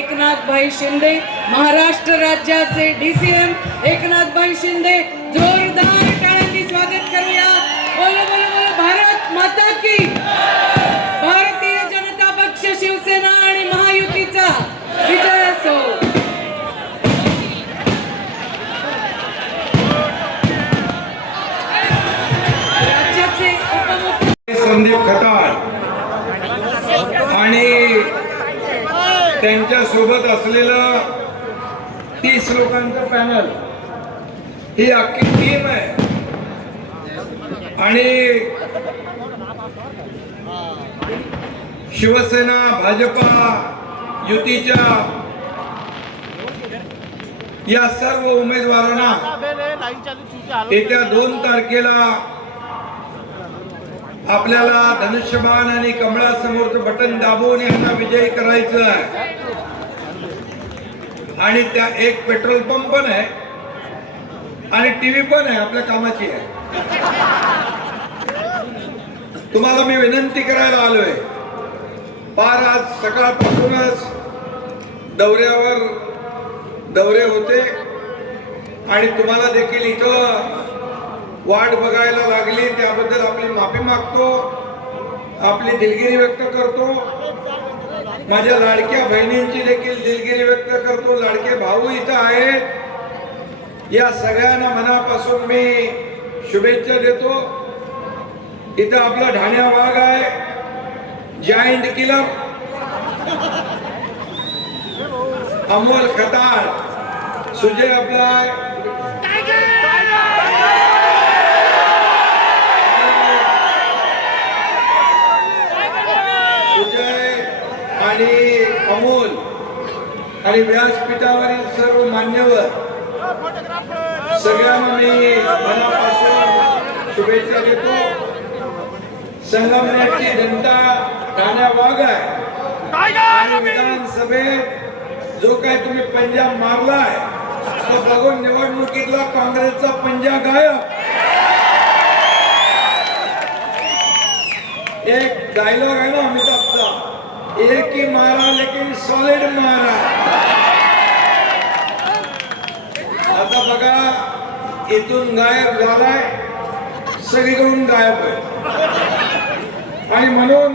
एकनाथभाई शिंदे, महाराष्ट्र राज्याचे DCM एकनाथभाई शिंदे, जोरदार टाळ्यांनी स्वागत करूया। बोलो बोलो बोलो भारत माता की, भारतीय जनता पक्ष, शिवसेना आणि महायुतीचा विजय असो। राज्याचे उपमुख्यमंत्री संदीप खताळ आणि त्यांच्या सोबत असलेलं 30 लोकांचं पॅनल, ही अख्खी टीम आहे। आणि शिवसेना भाजपा युतीच्या या सर्व उमेदवारांना येत्या 2 तारखेला आपल्याला धनुष्यबाण आणि कमळासमोरचं बटन दाबून यांना विजयी करायचं आहे। आणि त्या एक पेट्रोल पंप पण आहे आणि टीव्ही पण आहे, आपल्या कामाची आहे। तुम्हाला मी विनंती करायला आलोय, पार आज सकाळपासूनच दौरे होते आणि तुम्हाला देखील इथं वाट बघायला लागली, त्याबद्दल आपली माफी मागतो, आपली दिलगिरी व्यक्त करतो। माझ्या लाडक्या बहिणींची देखील दिलगिरी व्यक्त करतो। लाडके भाऊ इथं आहेत, या सगळ्यांना मनापासून मी शुभेच्छा देतो। इथं आपला ढाण्या वाघ आहे, जायंट किलर अमोल खताळ, सुजय आपला आणि अमोल आणि व्यासपीठावरील सर्व मान्यवर सगळ्यांना मी मनापासून शुभेच्छा देतो। संगमनेरची जनता ठाण्या वाघ आहे आणि विधानसभेत जो काही तुम्ही पंजा मारलाय तो बघून निवडणुकीतला काँग्रेसचा पंजा गायब। एक डायलॉग आहे ना अमिताभचा, एक ही मारा लेकिन सॉलिड मारा। आता बघा, इथून गायब झालाय, सगळीकडून गायब आहे। आणि म्हणून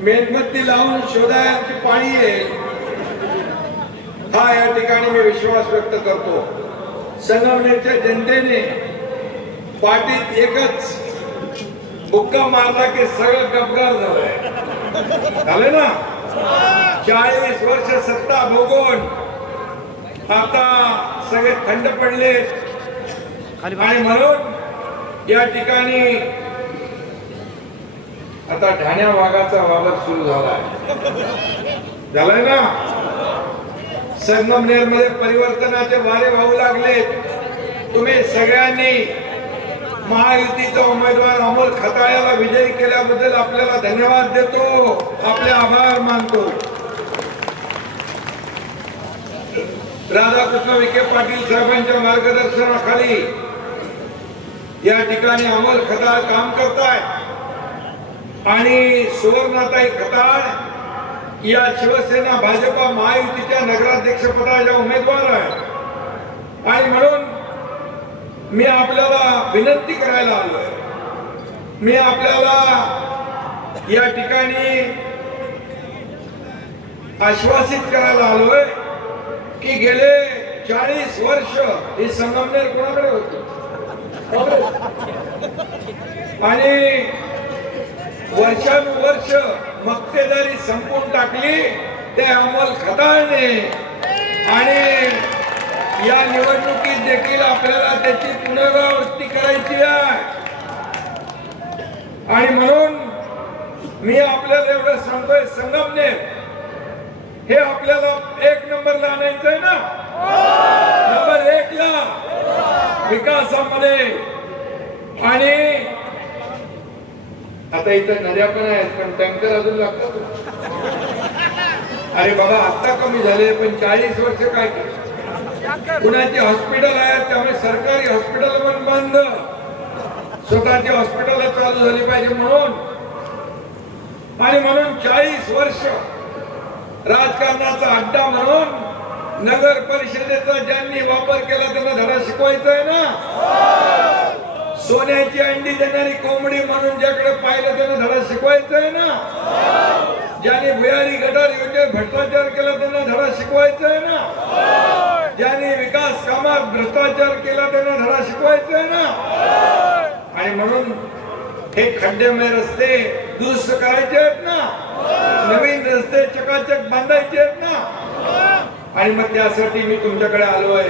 मेणबत्ती लावून शोधायची पाळी येईल, हा या ठिकाणी मी विश्वास व्यक्त करतो। संगमनेरच्या जनतेने पाठीत एकच बुक्का मारला की सगळं गपगार झालंय ना। 40 वर्ष सत्ता भोगून आता सगळे थंड पडले आणि म्हणून या ठिकाणी आता ढाण्या वाघाचा वावर सुरू झालाय ना। संगमनेर मध्ये परिवर्तनाचे वारे वाहू लागले। तुम्ही सगळ्यांनी महायुतीचा उमेदवार अमोल खताळ्याला विजयी केल्याबद्दल आपल्याला धन्यवाद देतो, आपले आभार मानतो। राधाकृष्ण विखे पाटील साहेबांच्या मार्गदर्शनाखाली या ठिकाणी अमोल खताळ काम करतायत आणि सुवर्णाताई खताळ या शिवसेना भाजपा महायुतीच्या नगराध्यक्षपदाच्या उमेदवार आहेत। आणि म्हणून मी आपल्याला विनंती करायला आलोय, मी आपल्याला या ठिकाणी आश्वासित करायला आलोय की गेले 40 वर्ष ही संगमनेर कोणाकडे होती आणि वर्षानुवर्ष मक्तेदारी संपवून टाकली ते अमोल खताळने। आणि या निवडणुकीत देखील आपल्याला त्याची पुनरावृत्ती करायची आहे। आणि म्हणून मी आपल्याला एवढं सांगतोय, संगमनेर हे आपल्याला 1 नंबरला आणायचंय ना, नंबर 1 ला विकासामध्ये। आणि आता इथं नद्या पण आहेत, पण टँकर अजून लागतात। अरे बाबा, आता कमी झाले, पण 40 वर्ष काय केलं? पुण्याचे हॉस्पिटल आहेत, त्यामुळे सरकारी हॉस्पिटल पण बंद, स्वतःची हॉस्पिटल चालू झाली पाहिजे म्हणून। आणि म्हणून 40 वर्ष राजकारणाचा अड्डा म्हणून नगर परिषदेचा ज्यांनी वापर केला त्यांना धडा शिकवायचा आहे ना. सोन्याची अंडी देणारी कोंबडी म्हणून ज्याकडे पाहिलं त्यांना धडा शिकवायचा आहे ना. ज्याने भुयारी गटार योजनेत भ्रष्टाचार केला त्यांना धडा शिकवायचा आहे ना. ज्याने विकास कामात भ्रष्टाचार केला त्यांना धडा शिकवायचा आहे ना. आणि म्हणून हे खड्डेमय रस्ते दुरुस्त करायचे आहेत ना. नवीन रस्ते चकाचक बांधायचे आहेत ना. आणि मग त्यासाठी मी तुमच्याकडे आलोय.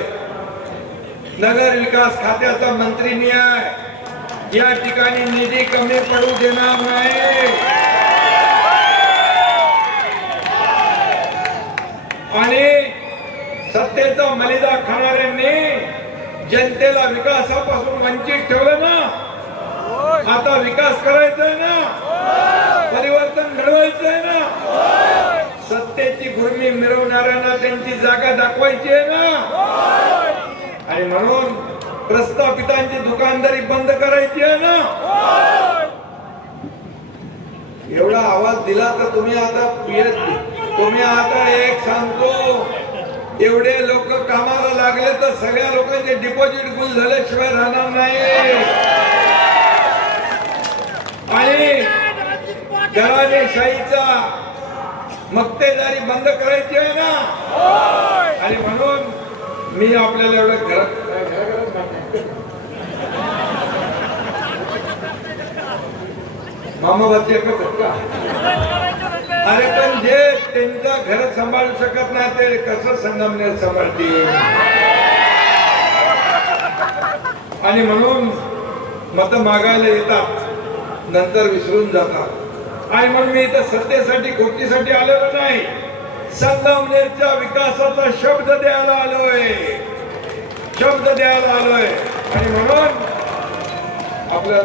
नगर विकास खात्याचा मंत्री मी आहे. या ठिकाणी निधी कमी पडू देणार नाही. आणि सत्तेचा मलिदा खाणाऱ्यांनी जनतेला विकासापासून वंचित ठेवलं ना. आता विकास करायचा आहे ना. परिवर्तन घडवायचं आहे ना. सत्तेची गुर्मी मिरवणाऱ्यांना त्यांची जागा दाखवायची आहे ना. आणि म्हणून प्रस्थापितांची दुकानदारी बंद करायची आहे ना. एवढा आवाज दिला तर तुम्ही आता एक सांगतो, एवढे लोक कामाला लागले तर सगळ्या लोकांचे डिपॉझिट गुल झाल्याशिवाय राहणार नाही. आणि घराणेशाहीचा मक्तेदारी बंद करायची आहे ना. आणि म्हणून मी आपल्याला एवढं घरात मामा बच्चे का. अरे पण जे त्यांचं घर सांभाळू शकत नाही ते कसं संगमनेर सांभाळतील. आणि म्हणून मत मागायला येतात, नंतर विसरून जातात. आणि म्हणून मी इथं सत्तेसाठी खुर्चीसाठी आलेलो नाही. संगमनेरच्या विकासाचा शब्द द्यायला आलोय. आणि म्हणून आपल्या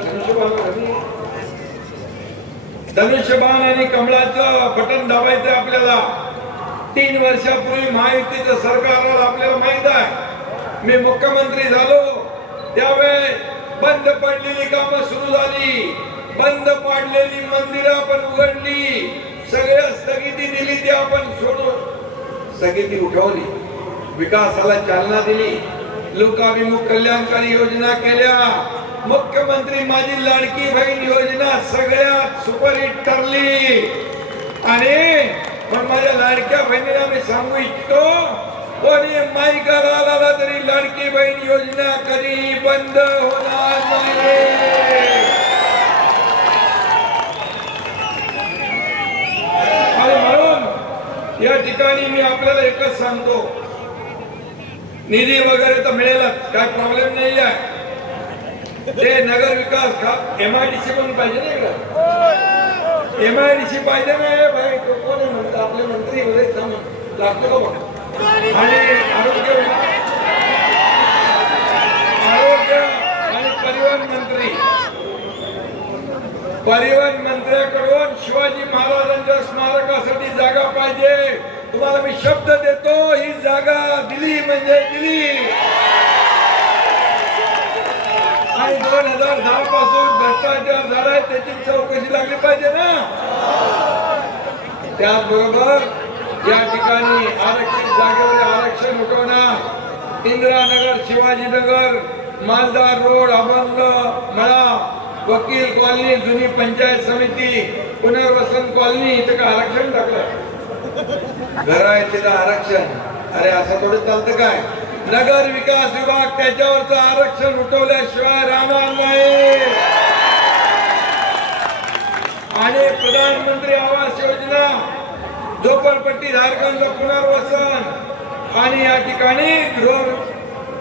धनुष्यबाण आणि कमळाचं बटन दाबायचं आपल्याला. 3 वर्षापूर्वी महायुतीचं सरकार आपल्याला माहित आहे. मी मुख्यमंत्री झालो त्यावेळेस बंद पडलेली कामं सुरू झाली. बंद पाडलेली मंदिरं आपण उघडली. सगळ्या स्थगिती दिली ती आपण सोडून स्थगिती उठवली. विकासाला चालना दिली. लोकाभिमुख कल्याणकारी योजना केल्या. मुख्यमंत्री माझी लाडकी बहीण योजना सगळ्यात सुपरहिट ठरली. आणि पण माझ्या लाडक्या बहिणीला मी सांगू इच्छितो, कोणी माईकाला आला तरी लाडकी बहीण योजना कधी बंद होणार नाही. आणि म्हणून या ठिकाणी मी आपल्याला एकच सांगतो, निधी वगैरे तर मिळेलच, काय प्रॉब्लेम नाही आहे. ते नगर विकास MIDC पण पाहिजे ना. MIDC पाहिजे ना. भाई कोणी म्हणतं आपले मंत्री वगैरे लागतो का बघा. आणि आरोग्य आणि परिवहन मंत्र्याकडून शिवाजी महाराजांच्या स्मारकासाठी जागा पाहिजे. तुम्हाला मी शब्द देतो, ही जागा दिली म्हणजे दिली. आणि 2010 पासून भ्रष्टाचार झालाय त्याची चौकशी लागली पाहिजे ना. त्याचबरोबर या ठिकाणी आरक्षित जागेवर आरक्षण उठवणार. इंदिरानगर, शिवाजीनगर, मालदार रोड, अभंग मळा, वकील कॉलनी, जुनी पंचायत समिती, पुनर्वसन कॉलनी, इथं का आरक्षण टाकलं. घर आहे तिथं आरक्षण. अरे असं थोडं चालतं काय. नगर विकास विभाग त्याच्यावरचं आरक्षण उठवल्याशिवाय राहणार नाही. आणि प्रधानमंत्री आवास योजना, झोपडपट्टी धारकांचं पुनर्वसन. आणि या ठिकाणी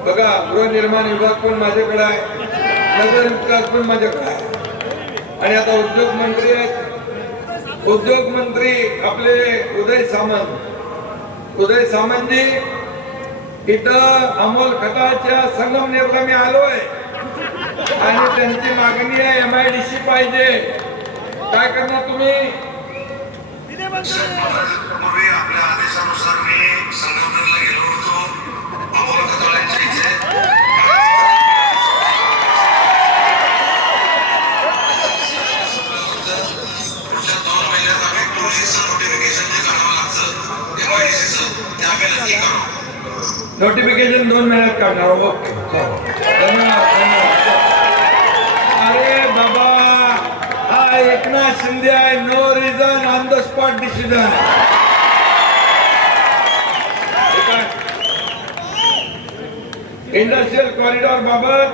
गृहनिर्माण विभाग पण माझ्याकडे आहे, नगर विकास पण माझ्याकडे आहे. आणि आता उद्योग मंत्री आहेत. उद्योग मंत्री आपले उदय सामंतजी इथं अमोल खताच्या संगमनेरला मी आलोय. आणि त्यांची मागणी आहे MIDC पाहिजे. काय करणार तुम्ही. आपल्या आदेशानुसार मी संगमनेरला गेलो होतो. अमोल खताळांच्या इथे पुढच्या 2 महिन्यात आम्ही टुरिस्ट नोटिफिकेशन जे काढावं लागतं व्हॅकेशन 2 महिन्यात काढणार. ओके, धन्यवाद धन्यवाद. अरे बाबा, हा एकनाथ शिंदे आहे. No reason, on the spot decision. Industrial corridor बाबत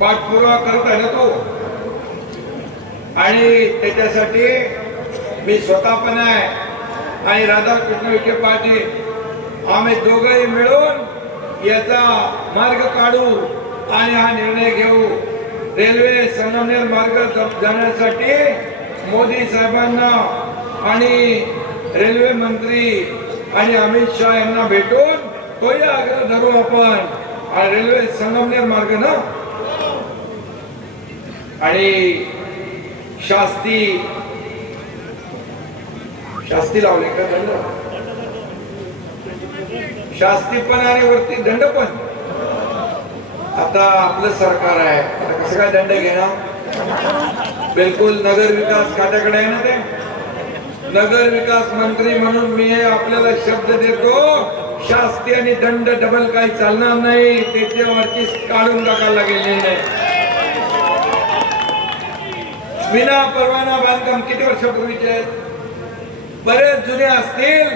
पाठपुरावा करत आहे ना तो, आणि त्याच्यासाठी मी स्वतः पण आहे आणि राधाकृष्ण विखे पाटील आम्ही दोघंही मिळून याचा मार्ग काढू आणि हा निर्णय घेऊ. रेल्वे संगमनेर मार्ग जाण्यासाठी मोदी साहेबांना आणि रेल्वे मंत्री आणि अमित शहा यांना भेटून तोही आग्रह धरू आपण. रेल्वे संगमनेर मार्ग ना, आणि शास्ती लावले का दंड, शास्ती पण आणि वरती दंड पण. आता आपलं सरकार आहे, आता कसं काय दंड घेणार? बिलकुल नगर विकास खात्याकडे आहे ना ते. नगर विकास मंत्री म्हणून मी आपल्याला शब्द देतो, शास्ती आणि दंड डबल काही चालणार नाही. त्याच्यावरती काढून टाकायला लागेल. विना परवाना बांधकाम किती वर्षापूर्वीचे आहेत? बरेच जुने असतील.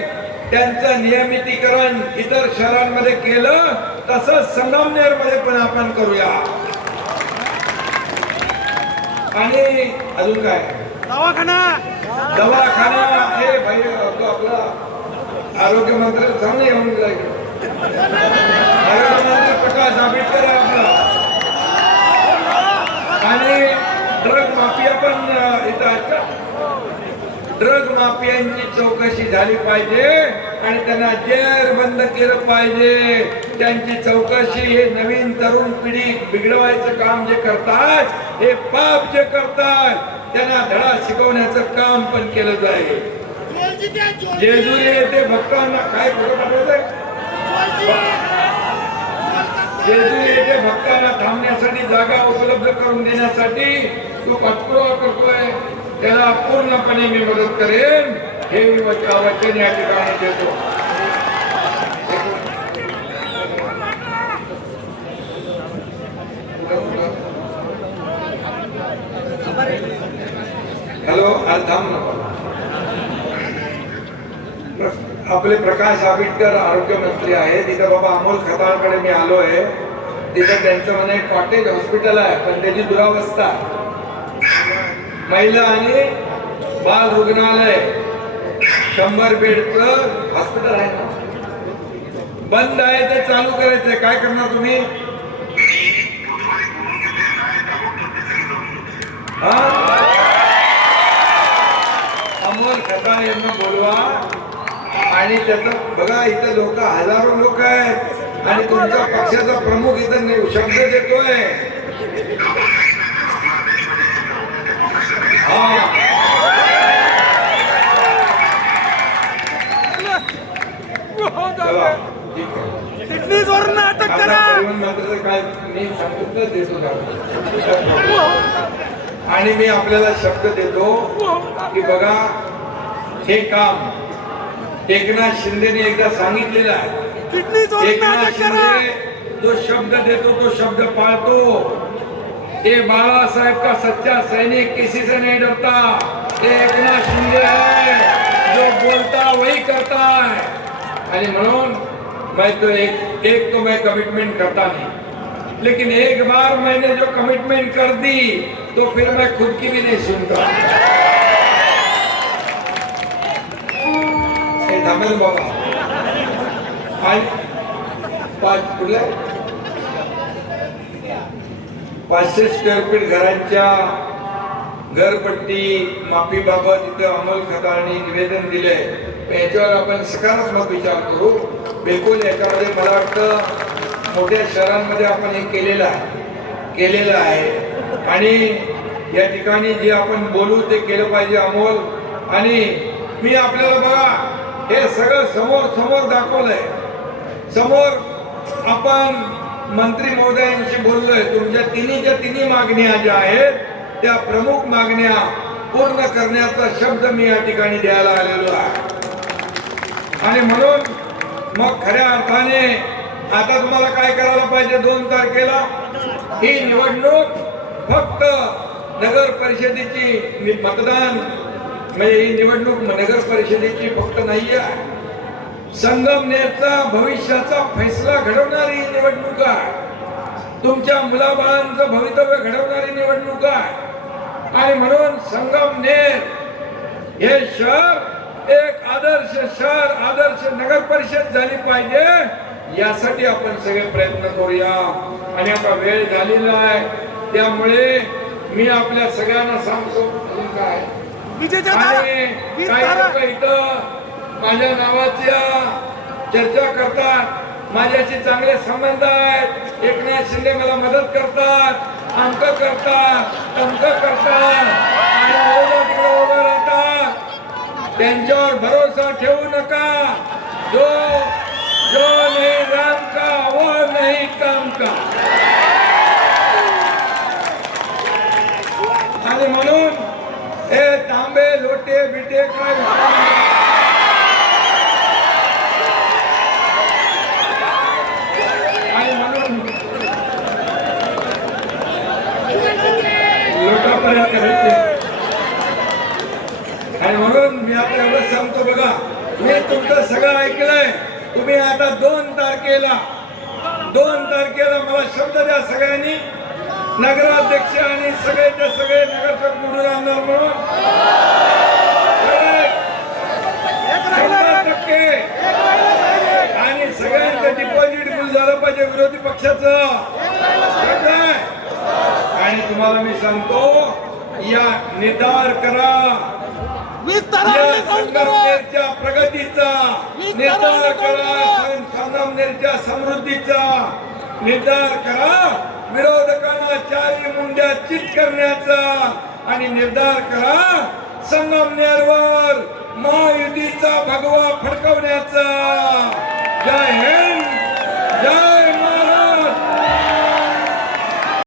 त्यांचं नियमितीकरण इतर शहरांमध्ये केलं तसंच संगमनेर मध्ये पण आपण करूया. आणि अजून काय? दवाखाना हे भाई तो आपला आरोग्य मंत्री चांगले येऊन जाईल. आरोग्य मंत्री प्रकाश आंबेडकर आहे आपला. आणि ड्रग माफिया पण इथं आहेत का? ड्रग माफियांची चौकशी झाली पाहिजे आणि त्यांना जेर बंद केलं पाहिजे. त्यांची चौकशी, हे नवीन तरुण पिढी बिघडवायचं काम जे करतात, हे पाप जे करतात, त्यांना धडा शिकवण्याचं काम पण केलं जाईल. जेजुरी येथे भक्तांना काय कुठं पाठवतंय? जेजुरी येथे भक्तांना थांबण्यासाठी जागा उपलब्ध करून देण्यासाठी तो पाठपुरावा करतोय. त्याला पूर्णपणे मी मदत करेन, हे मी वचन या ठिकाणी देतो. हॅलो, आज थांब नको. आपले प्रकाश आंबेडकर आरोग्य मंत्री आहे. तिथं बाबा अमोल खताळकडे मी आलोय. तिथं त्यांचं म्हणे कॉटेज हॉस्पिटल आहे, पण त्याची दुरावस्था. महिला आणि बाल रुग्णालय 100 बेडचं हॉस्पिटल आहे ना, बंद आहे. ते चालू करायचंय. काय करणार तुम्ही? अमोल खताळ यांना बोलवा आणि त्याचं बघा. इथं लोक, हजारो लोक आहेत आणि तुमच्या पक्षाचा प्रमुख इथं शब्द देतोय. आणि मी आपल्याला शब्द देतो की बघा, हे काम एकनाथ शिंदेने एकदा सांगितलेलं आहे. एकनाथ शिंदे जो शब्द देतो तो शब्द पाळतो. ये बाळासाहेब का सच्चा सैनिक किसी से नहीं डरता. ये एकनाथ शिंदे है जो बोलता वही करता है. आणि म्हणून मैं तो एक तो मैं कमिटमेंट करता नहीं, लेकिन एक बार मैंने जो कमिटमेंट कर दी तो फिर मैं खुद की भी नहीं सुनता. थांबेल बाबा. आणि 500 स्क्वेअर फीट घरांच्या घरपट्टी माफीबाबत इथे अमोल खताळनी निवेदन दिले. याच्यावर आपण सकारात्मक विचार करू. बिलकुल याच्यामध्ये मला वाटतं मोठ्या शहरांमध्ये आपण हे केलेलं आहे आणि या ठिकाणी जे आपण बोलू ते केलं पाहिजे अमोल. आणि मी आपल्याला बघा, हे सगळं समोर दाखवलंय. समोर आपण मंत्री महोदयांशी बोललोय. तुमच्या तिन्ही मागण्या ज्या आहेत त्या प्रमुख मागण्या पूर्ण करण्याचा शब्द मी या ठिकाणी द्यायला आलेलो आहे. आणि म्हणून मग खऱ्या अर्थाने आता तुम्हाला काय करायला पाहिजे? 2 तारखेला ही निवडणूक फक्त नगर परिषदेची मतदान म्हणजे ही निवडणूक नगर परिषदेची फक्त नाही आहे, संगमनेरचा भविष्याचा फैसला घडवणारी निवडणूक आहे, तुमच्या मुलाबाळांचं भवितव्य घडवणारी निवडणूक आहे. आणि म्हणून संगमनेर हे शहर एक आदर्श शहर, आदर्श नगर परिषद झाली पाहिजे, यासाठी आपण सगळे प्रयत्न करूया. आणि आता वेळ झालेला आहे, त्यामुळे मी आपल्या सगळ्यांना सांगतो काय आणि काही लोक इथं माझ्या नावाच्या चर्चा करतात, माझ्याशी चांगले संबंध आहेत, एकनाथ शिंदे मला मदत करतात, अंक करतात, तंक करतात आणि उभं राहतात. त्यांच्यावर भरोसा ठेवू नका. जो नहीं राम का वो नहीं काम का. आणि म्हणून हे तांबे लोटे बिटे काय आणि म्हणून लोटापर्यंत करायचे. आणि म्हणून मी आता एवढं सांगतो बघा, मी तुमचं सगळं ऐकलंय. तुम्ही आता 2 तारखेला मला शब्द द्या सगळ्यांनी, नगराध्यक्ष आणि सगळेचे सगळे नगरसेवक निवडून आणणार म्हणून 100% आणि सगळ्यांचं डिपॉझिट फुल झालं पाहिजे विरोधी पक्षाचं. आणि तुम्हाला मी सांगतो, या निर्धार करा, संगमनेरच्या प्रगतीचा निर्धार करा, संगमनेरच्या समृद्धीचा निर्धार करा, विरोधकांना 4 मुंड्या चित करण्याचा आणि निर्धार करा, संगमनेरवर महायुतीचा भगवा फडकवण्याचा. जय हिंद.